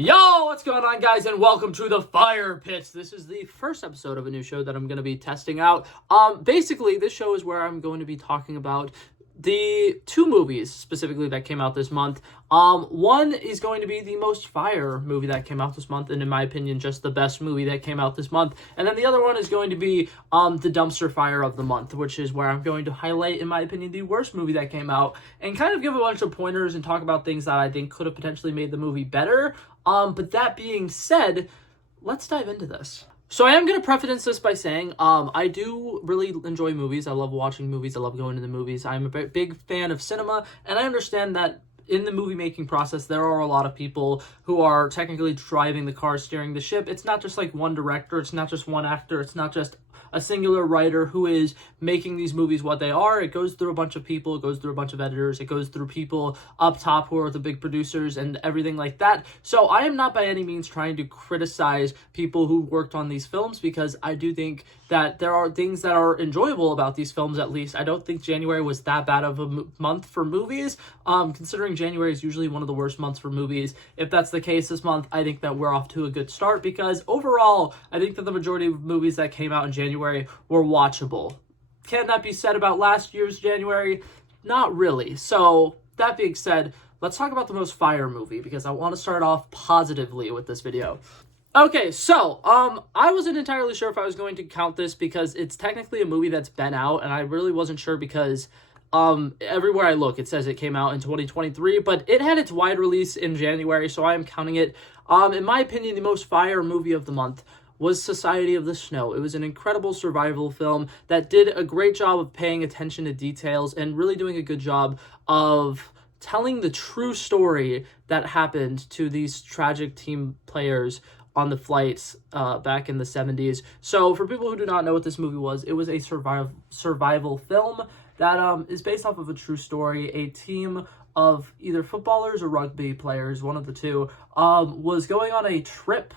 Yo, what's going on, guys, and welcome to the Firepit. This is the first episode of a new show that I'm going to be testing out. Basically, this show is where I'm going to be talking about the two movies specifically that came out this month. One is going to be the most fire movie that came out this month, and in my opinion, just the best movie that came out this month. And then the other one is going to be the dumpster fire of the month, which is where I'm going to highlight, in my opinion, the worst movie that came out and kind of give a bunch of pointers and talk about things that I think could have potentially made the movie better. But that being said, let's dive into this. So I am going to preface this by saying I do really enjoy movies. I love watching movies. I love going to the movies. I'm a big fan of cinema, and I understand that in the movie making process, there are a lot of people who are technically driving the car, steering the ship. It's not just like one director. It's not just one actor. It's not just a singular writer who is making these movies what they are. It goes through a bunch of people. It goes through a bunch of editors. It goes through people up top who are the big producers and everything like that. So I am not by any means trying to criticize people who worked on these films, because I do think that there are things that are enjoyable about these films, at least. I don't think January was that bad of a month for movies, considering January is usually one of the worst months for movies. If that's the case this month, I think that we're off to a good start, because overall, I think that the majority of movies that came out in January were watchable. Can that be said about last year's January? Not really. So, that being said, let's talk about the most fire movie, because I want to start off positively with this video. Okay, so, I wasn't entirely sure if I was going to count this, because it's technically a movie that's been out, and I really wasn't sure because everywhere I look, it says it came out in 2023, but it had its wide release in January, so I am counting it. In my opinion, the most fire movie of the month was Society of the Snow. It was an incredible survival film that did a great job of paying attention to details and really doing a good job of telling the true story that happened to these tragic team players on the flights back in the 70s. So for people who do not know what this movie was, it was a survival film that is based off of a true story. A team of either footballers or rugby players, one of the two, was going on a trip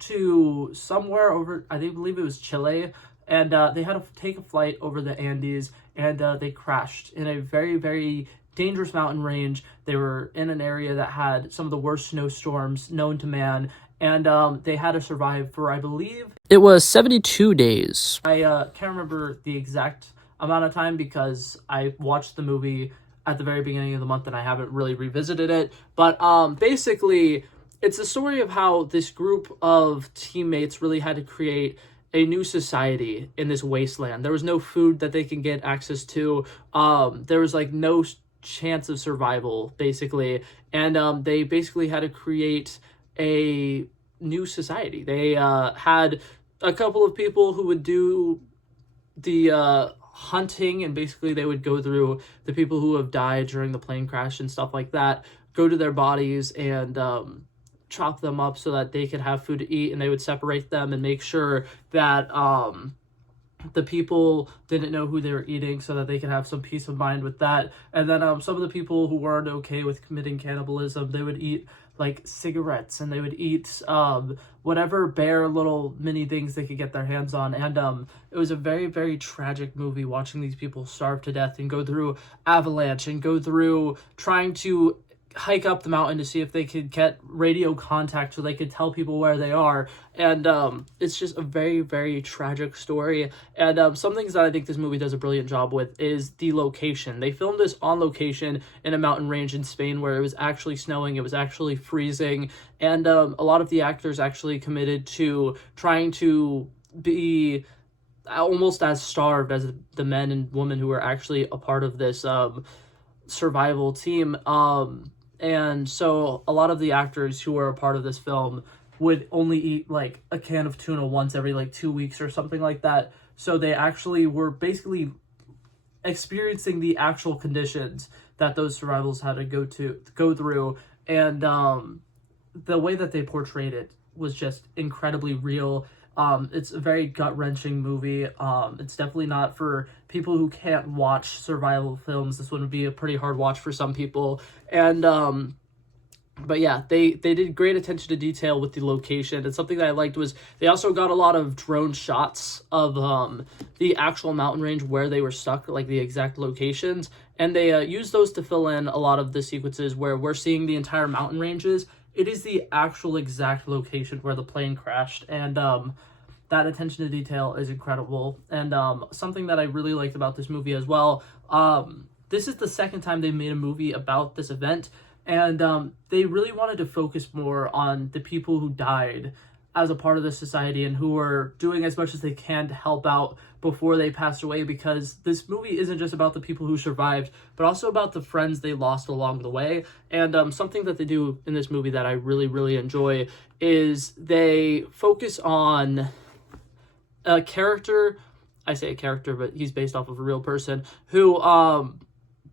to somewhere over, I believe it was Chile, and they had to take a flight over the Andes, and they crashed in a very, very dangerous mountain range. They were in an area that had some of the worst snowstorms known to man, and they had to survive for, I believe, it was 72 days. I can't remember the exact amount of time, because I watched the movie at the very beginning of the month and I haven't really revisited it, but basically, it's a story of how this group of teammates really had to create a new society in this wasteland. There was no food that they can get access to. There was like no chance of survival, basically. And they basically had to create a new society. They had a couple of people who would do the hunting, and basically they would go through the people who have died during the plane crash and stuff like that, go to their bodies and chop them up so that they could have food to eat, and they would separate them and make sure that the people didn't know who they were eating, so that they could have some peace of mind with that. And then some of the people who weren't okay with committing cannibalism, they would eat like cigarettes, and they would eat whatever bare little mini things they could get their hands on. And it was a very, very tragic movie, watching these people starve to death and go through avalanche and go through trying to hike up the mountain to see if they could get radio contact so they could tell people where they are. And it's just a very, very tragic story. And some things that I think this movie does a brilliant job with is the location. They filmed this on location in a mountain range in Spain where it was actually snowing, it was actually freezing, and a lot of the actors actually committed to trying to be almost as starved as the men and women who were actually a part of this survival team. And so a lot of the actors who were a part of this film would only eat like a can of tuna once every like 2 weeks or something like that. So they actually were basically experiencing the actual conditions that those survivals had to go through. And the way that they portrayed it was just incredibly real. It's a very gut-wrenching movie. It's definitely not for people who can't watch survival films. This would be a pretty hard watch for some people. And but yeah, they did great attention to detail with the location. And something that I liked was they also got a lot of drone shots of the actual mountain range where they were stuck, like the exact locations. And they used those to fill in a lot of the sequences where we're seeing the entire mountain ranges it is the actual exact location where the plane crashed, and that attention to detail is incredible. And something that I really liked about this movie as well, this is the second time they made a movie about this event, and they really wanted to focus more on the people who died as a part of the society and who are doing as much as they can to help out before they passed away, because this movie isn't just about the people who survived, but also about the friends they lost along the way. And something that they do in this movie that I really, really enjoy is they focus on a character, I say a character, but he's based off of a real person, who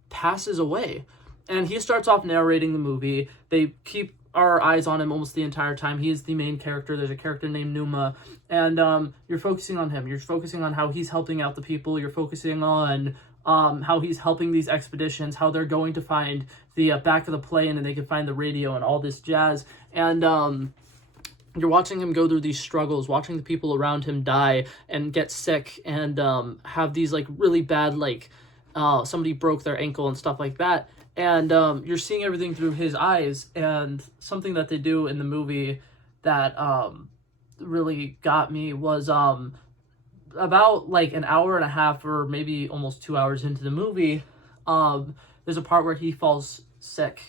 passes away. And he starts off narrating the movie. They keep our eyes on him almost the entire time. He is the main character. There's a character named Numa, and you're focusing on him. You're focusing on how he's helping out the people. You're focusing on how he's helping these expeditions, how they're going to find the back of the plane, and they can find the radio and all this jazz. And you're watching him go through these struggles, watching the people around him die and get sick, and have these like really bad, like somebody broke their ankle and stuff like that. And you're seeing everything through his eyes. And something that they do in the movie that really got me was about like an hour and a half or maybe almost 2 hours into the movie, there's a part where he falls sick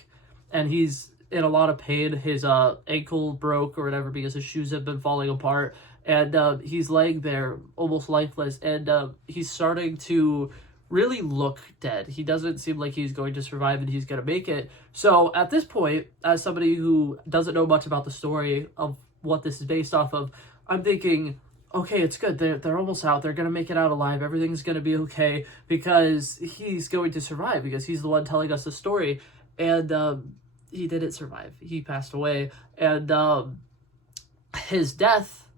and he's in a lot of pain. His ankle broke or whatever because his shoes have been falling apart, and he's laying there almost lifeless, and he's starting to really look dead. He doesn't seem like he's going to survive and he's going to make it. So at this point, as somebody who doesn't know much about the story of what this is based off of, I'm thinking, okay, it's good. They're almost out. They're going to make it out alive. Everything's going to be okay because he's going to survive, because he's the one telling us the story. And he didn't survive. He passed away. And his death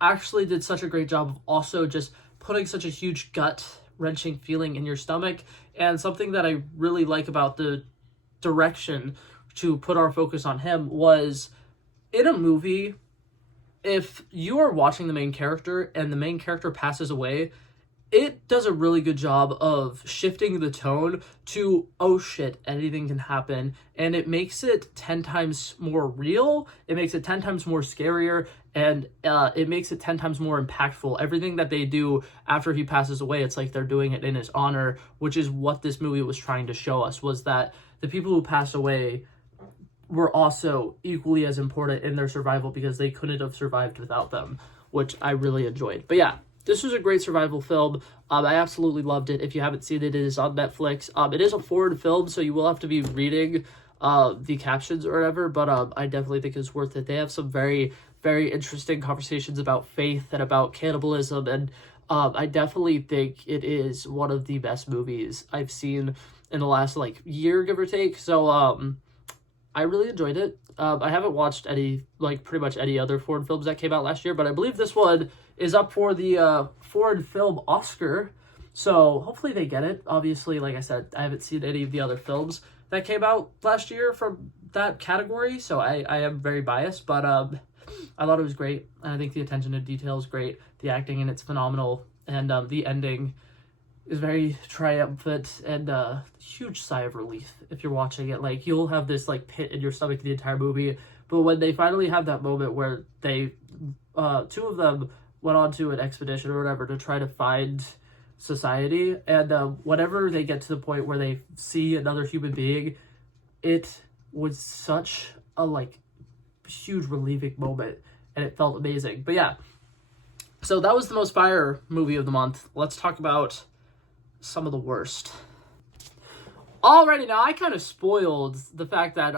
actually did such a great job of also just putting such a huge gut-wrenching feeling in your stomach. And something that I really like about the direction to put our focus on him was, in a movie, if you are watching the main character and the main character passes away, it does a really good job of shifting the tone to, oh shit, anything can happen. And it makes it 10 times more real. It makes it 10 times more scarier. And it makes it 10 times more impactful. Everything that they do after he passes away, it's like they're doing it in his honor, which is what this movie was trying to show us, was that the people who passed away were also equally as important in their survival, because they couldn't have survived without them, which I really enjoyed. But yeah, this was a great survival film. I absolutely loved it. If you haven't seen it, it is on Netflix. It is a foreign film, so you will have to be reading the captions or whatever, but I definitely think it's worth it. They have some very, very interesting conversations about faith and about cannibalism, and I definitely think it is one of the best movies I've seen in the last, like, year, give or take. So, I really enjoyed it. I haven't watched pretty much any other foreign films that came out last year, but I believe this one is up for the foreign film Oscar, so hopefully they get it. Obviously, like I said, I haven't seen any of the other films that came out last year from that category, so I am very biased, but I thought it was great, and I think the attention to detail is great. The acting in it's phenomenal, and the ending is very triumphant, and a huge sigh of relief if you're watching it. Like, you'll have this like pit in your stomach the entire movie, but when they finally have that moment where they two of them went on to an expedition or whatever to try to find society, and whenever they get to the point where they see another human being, it was such a like huge relieving moment, and it felt amazing. But yeah, so that was the most fire movie of the month. Let's talk about some of the worst. Alrighty, now I kind of spoiled the fact that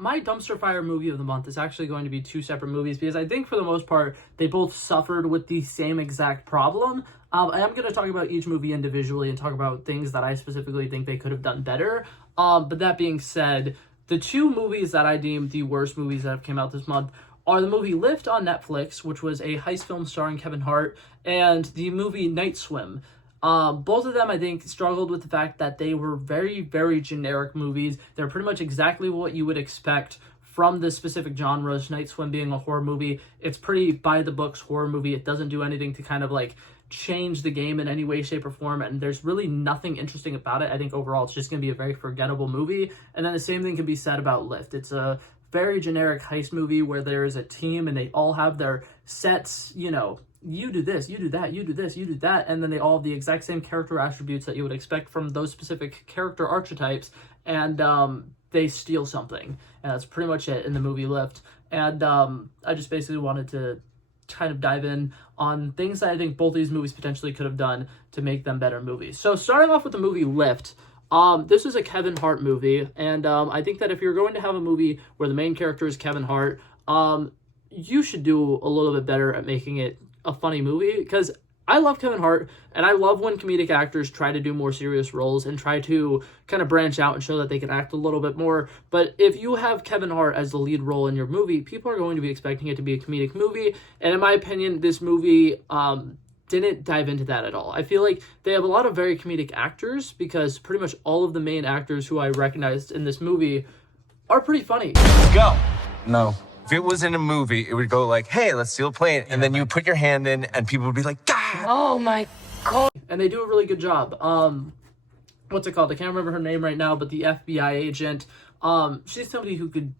my dumpster fire movie of the month is actually going to be two separate movies, because I think for the most part they both suffered with the same exact problem. I am going to talk about each movie individually and talk about things that I specifically think they could have done better. But that being said, the two movies that I deemed the worst movies that have came out this month are the movie Lift on Netflix, which was a heist film starring Kevin Hart, and the movie Night Swim. Both of them, I think, struggled with the fact that they were very, very generic movies. They're pretty much exactly what you would expect from the specific genres. Night Swim being a horror movie, it's pretty by-the-books horror movie. It doesn't do anything to kind of, like, change the game in any way, shape, or form, and there's really nothing interesting about it. I think overall it's just going to be a very forgettable movie. And then the same thing can be said about Lift. It's a very generic heist movie where there is a team and they all have their sets, you know, you do this, you do that, you do this, you do that, and then they all have the exact same character attributes that you would expect from those specific character archetypes, and they steal something. And that's pretty much it in the movie Lift. And I just basically wanted to kind of dive in on things that I think both these movies potentially could have done to make them better movies. So starting off with the movie Lift, this is a Kevin Hart movie, and I think that if you're going to have a movie where the main character is Kevin Hart, you should do a little bit better at making it a funny movie, because I love Kevin Hart, and I love when comedic actors try to do more serious roles and try to kind of branch out and show that they can act a little bit more. But if you have Kevin Hart as the lead role in your movie, people are going to be expecting it to be a comedic movie, and in my opinion, this movie didn't dive into that at all. I feel like they have a lot of very comedic actors, because pretty much all of the main actors who I recognized in this movie are pretty funny. Let's go. No. If it was in a movie, it would go like, hey, let's steal a plane. And then you put your hand in and people would be like, God. Oh my God. And they do a really good job. What's it called? I can't remember her name right now, but the FBI agent, she's somebody who could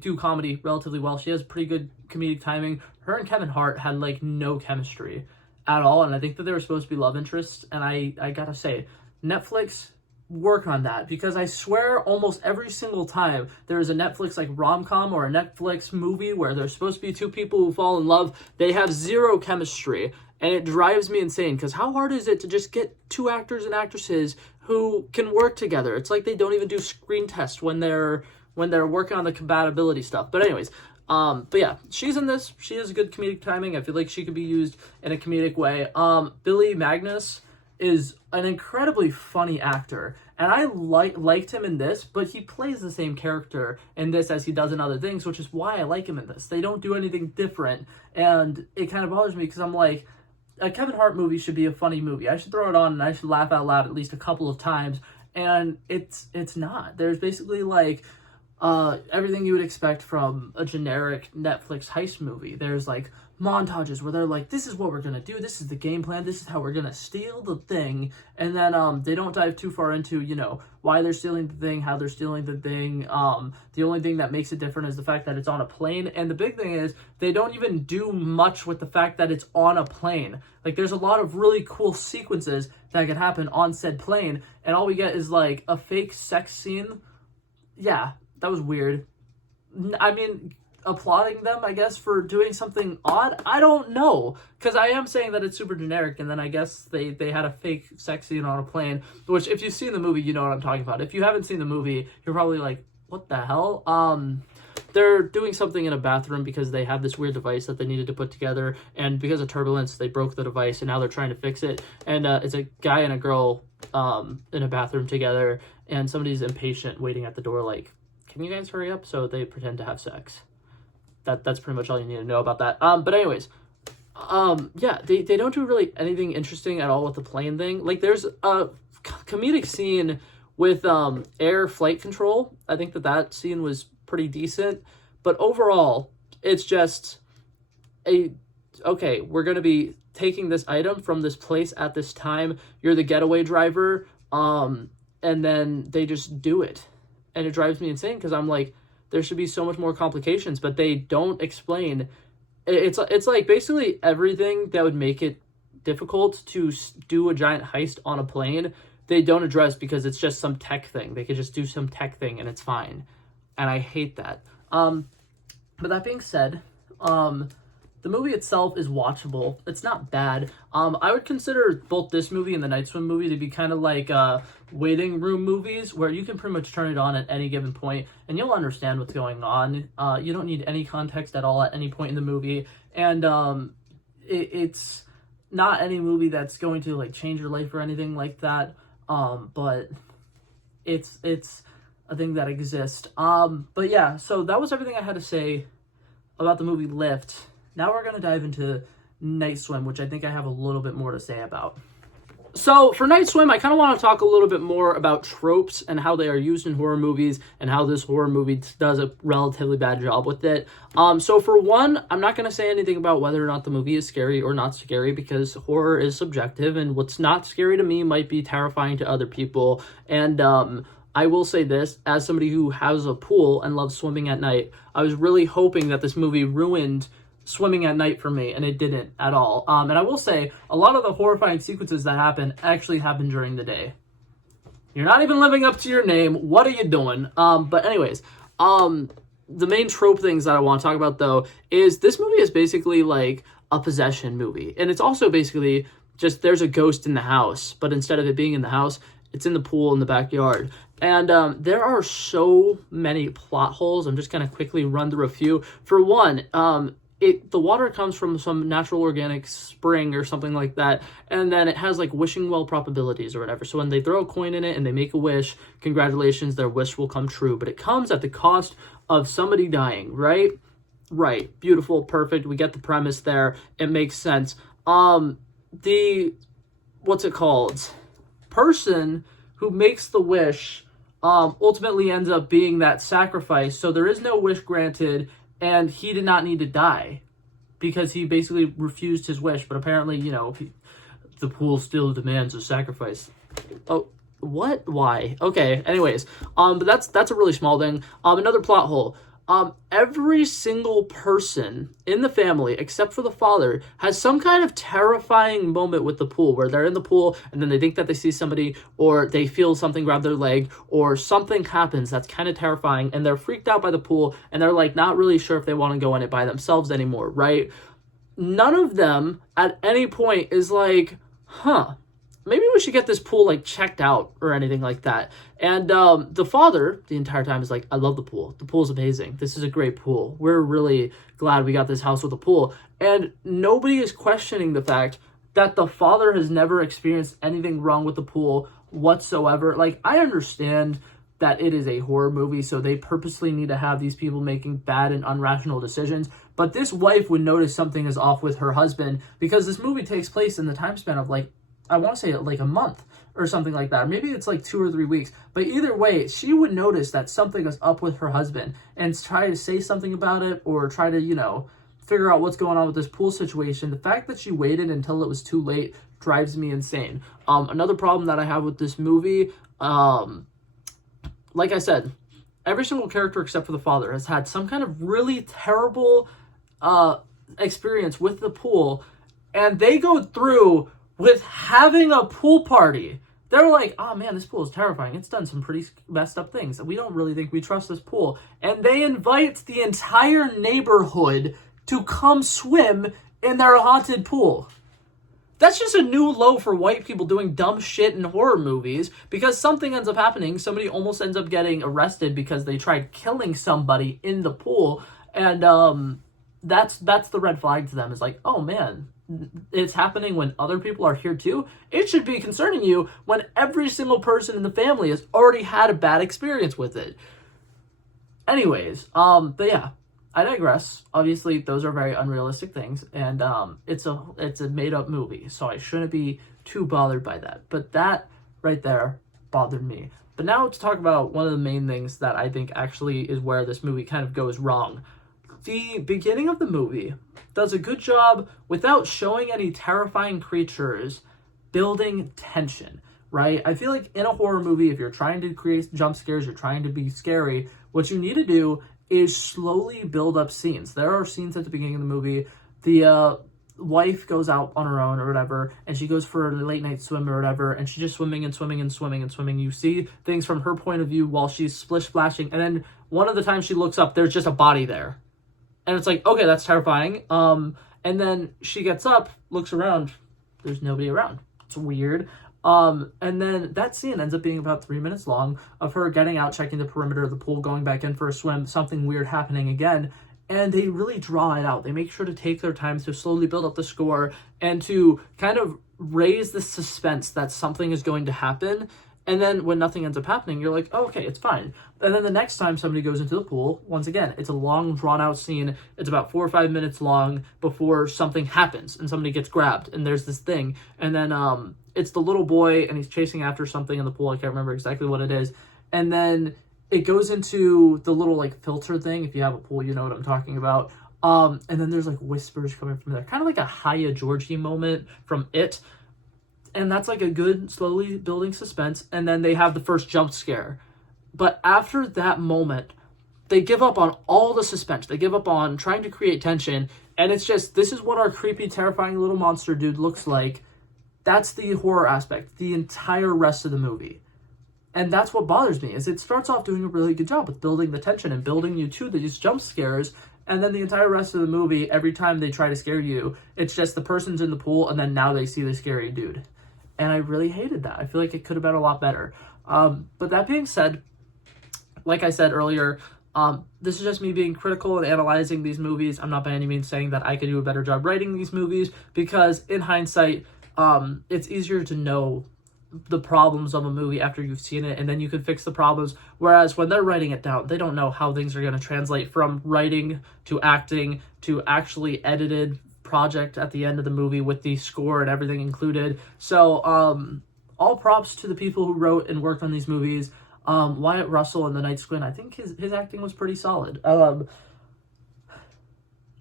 do comedy relatively well. She has pretty good comedic timing. Her and Kevin Hart had like no chemistry at all, and I think that they were supposed to be love interests, and I gotta say, Netflix, work on that, because I swear almost every single time there is a Netflix like rom-com or a Netflix movie where there's supposed to be two people who fall in love, they have zero chemistry, and it drives me insane, because how hard is it to just get two actors and actresses who can work together? It's like they don't even do screen tests when they're working on the compatibility stuff. But anyways, but yeah, she's in this. She has good comedic timing. I feel like she could be used in a comedic way. Billy Magnus is an incredibly funny actor, and I liked him in this, but he plays the same character in this as he does in other things, which is why I like him in this. They don't do anything different, and it kind of bothers me, because I'm like, a Kevin Hart movie should be a funny movie. I should throw it on and I should laugh out loud at least a couple of times, and it's not. There's basically like everything you would expect from a generic Netflix heist movie. There's like montages where they're like, this is what we're gonna do, this is the game plan, this is how we're gonna steal the thing, and then they don't dive too far into, you know, why they're stealing the thing, how they're stealing the thing. The only thing that makes it different is the fact that it's on a plane, and the big thing is they don't even do much with the fact that it's on a plane. Like, there's a lot of really cool sequences that could happen on said plane, and all we get is like a fake sex scene. Yeah, that was weird. I mean, applauding them, I guess, for doing something odd. I don't know, because I am saying that it's super generic, and then I guess they had a fake sex scene on a plane, which if you've seen the movie, you know what I'm talking about. If you haven't seen the movie, you're probably like, what the hell? They're doing something in a bathroom because they have this weird device that they needed to put together, and because of turbulence, they broke the device, and now they're trying to fix it, and it's a guy and a girl in a bathroom together, and somebody's impatient waiting at the door like, can you guys hurry up? So they pretend to have sex. That's pretty much all you need to know about that. But anyways, yeah, they don't do really anything interesting at all with the plane thing. Like, there's a comedic scene with air flight control. I think that scene was pretty decent, but overall, it's just okay, we're gonna be taking this item from this place at this time. You're the getaway driver, and then they just do it, and it drives me insane, because I'm like, there should be so much more complications, but they don't explain. It's like basically everything that would make it difficult to do a giant heist on a plane, they don't address, because it's just some tech thing. They could just do some tech thing and it's fine. And I hate that. But that being said, the movie itself is watchable. It's not bad. I would consider both this movie and the Night Swim movie to be kind of like waiting room movies, where you can pretty much turn it on at any given point and you'll understand what's going on. You don't need any context at all at any point in the movie, and it's not any movie that's going to like change your life or anything like that. But it's a thing that exists. But yeah, so that was everything I had to say about the movie Lift. Now we're going to dive into Night Swim, which I think I have a little bit more to say about. So for Night Swim, I kind of want to talk a little bit more about tropes and how they are used in horror movies, and how this horror movie does a relatively bad job with it. So for one, I'm not going to say anything about whether or not the movie is scary or not scary, because horror is subjective, and what's not scary to me might be terrifying to other people. And I will say this, as somebody who has a pool and loves swimming at night, I was really hoping that this movie ruined swimming at night for me, and it didn't at all. And I will say, a lot of the horrifying sequences that happen actually happen during the day. You're not even living up to your name. What are you doing? But anyways, the main trope things that I want to talk about, though, is this movie is basically like a possession movie. And it's also basically just there's a ghost in the house, but instead of it being in the house, it's in the pool in the backyard. And there are so many plot holes. I'm just going to quickly run through a few. For one, the water comes from some natural organic spring or something like that, and then it has like wishing well probabilities or whatever. So when they throw a coin in it and they make a wish, congratulations, their wish will come true. But it comes at the cost of somebody dying, right? Right. Beautiful, perfect. We get the premise there. It makes sense. What's it called? Person who makes the wish ultimately ends up being that sacrifice. So there is no wish granted, and he did not need to die because he basically refused his wish. But apparently, the pool still demands a sacrifice. Oh, what? Why? Okay, anyways. But that's a really small thing. Another plot hole. Every single person in the family, except for the father, has some kind of terrifying moment with the pool where they're in the pool and then they think that they see somebody, or they feel something grab their leg, or something happens that's kind of terrifying, and they're freaked out by the pool, and they're like not really sure if they want to go in it by themselves anymore, right? None of them at any point is like, maybe we should get this pool like checked out or anything like that. And the father the entire time is like, I love the pool. The pool's amazing. This is a great pool. We're really glad we got this house with a pool. And nobody is questioning the fact that the father has never experienced anything wrong with the pool whatsoever. Like, I understand that it is a horror movie, so they purposely need to have these people making bad and irrational decisions. But this wife would notice something is off with her husband because this movie takes place in the time span of like, I want to say like a month or something like that. Or maybe it's like 2 or 3 weeks. But either way, she would notice that something is up with her husband and try to say something about it or try to, figure out what's going on with this pool situation. The fact that she waited until it was too late drives me insane. Another problem that I have with this movie, like I said, every single character except for the father has had some kind of really terrible experience with the pool, and they go through with having a pool party. They're like, oh man, this pool is terrifying. It's done some pretty messed up things. We don't really think we trust this pool. And they invite the entire neighborhood to come swim in their haunted pool. That's just a new low for white people doing dumb shit in horror movies, because something ends up happening. Somebody almost ends up getting arrested because they tried killing somebody in the pool. And that's the red flag to them. It's like, oh man, it's happening when other people are here too. It should be concerning you when every single person in the family has already had a bad experience with it. Anyways, but yeah, I digress. Obviously, those are very unrealistic things, and it's a made-up movie, so I shouldn't be too bothered by that. But that right there bothered me. But now to talk about one of the main things that I think actually is where this movie kind of goes wrong. The beginning of the movie does a good job without showing any terrifying creatures, building tension, right? I feel like in a horror movie, if you're trying to create jump scares, you're trying to be scary, what you need to do is slowly build up scenes. There are scenes at the beginning of the movie. The wife goes out on her own or whatever, and she goes for a late night swim or whatever, and she's just swimming and swimming and swimming and swimming. You see things from her point of view while she's splish splashing, and then one of the times she looks up, there's just a body there. And it's like, okay, that's terrifying. And then she gets up, looks around, there's nobody around. It's weird. And then that scene ends up being about 3 minutes long of her getting out, checking the perimeter of the pool, going back in for a swim, something weird happening again. And they really draw it out. They make sure to take their time to slowly build up the score and to kind of raise the suspense that something is going to happen. And then when nothing ends up happening, you're like, oh, okay, it's fine. And then the next time somebody goes into the pool, once again, it's a long, drawn-out scene. It's about 4 or 5 minutes long before something happens and somebody gets grabbed. And there's this thing. And then it's the little boy, and he's chasing after something in the pool. I can't remember exactly what it is. And then it goes into the little, like, filter thing. If you have a pool, you know what I'm talking about. And then there's, like, whispers coming from there. Kind of like a Haya Georgie moment from It. And that's like a good slowly building suspense. And then they have the first jump scare. But after that moment, they give up on all the suspense. They give up on trying to create tension. And it's just, this is what our creepy, terrifying little monster dude looks like. That's the horror aspect, the entire rest of the movie. And that's what bothers me, is it starts off doing a really good job with building the tension and building you to these jump scares. And then the entire rest of the movie, every time they try to scare you, it's just the person's in the pool and then now they see the scary dude. And I really hated that. I feel like it could have been a lot better. But that being said, like I said earlier, this is just me being critical and analyzing these movies. I'm not by any means saying that I could do a better job writing these movies, because in hindsight, it's easier to know the problems of a movie after you've seen it, and then you can fix the problems. Whereas when they're writing it down, they don't know how things are going to translate from writing to acting to actually edited project at the end of the movie with the score and everything included. So all props to the people who wrote and worked on these movies. Wyatt Russell and the Night Squint, I think his acting was pretty solid. I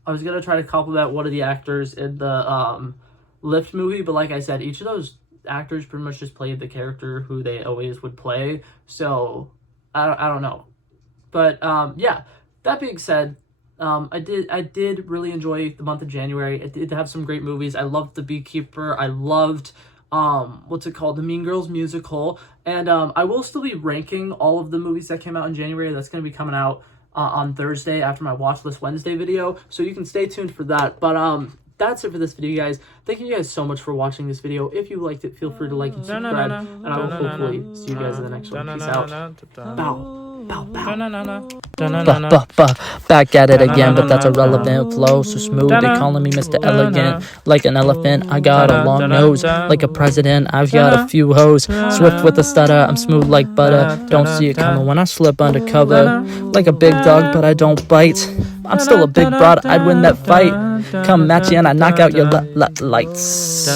was going to try to compliment one of the actors in the Lift movie, but like I said, each of those actors pretty much just played the character who they always would play. So I don't know. But yeah, that being said, I did really enjoy the month of January. It did have some great movies. I loved The Beekeeper. I loved what's it called? The Mean Girls musical. And I will still be ranking all of the movies that came out in January. That's going to be coming out on Thursday after my Watch List Wednesday video. So you can stay tuned for that. But that's it for this video, guys. Thank you guys so much for watching this video. If you liked it, feel free to like and subscribe. And I will hopefully see you guys in the next one. Peace out. Bow. Bow, bow. Back at it again, but that's a relevant flow. So smooth, they calling me Mr. Elegant. Like an elephant, I got a long nose. Like a president, I've got a few hoes. Swift with a stutter, I'm smooth like butter. Don't see it coming when I slip undercover. Like a big dog, but I don't bite. I'm still a big broad, I'd win that fight. Come match you and I knock out your lights.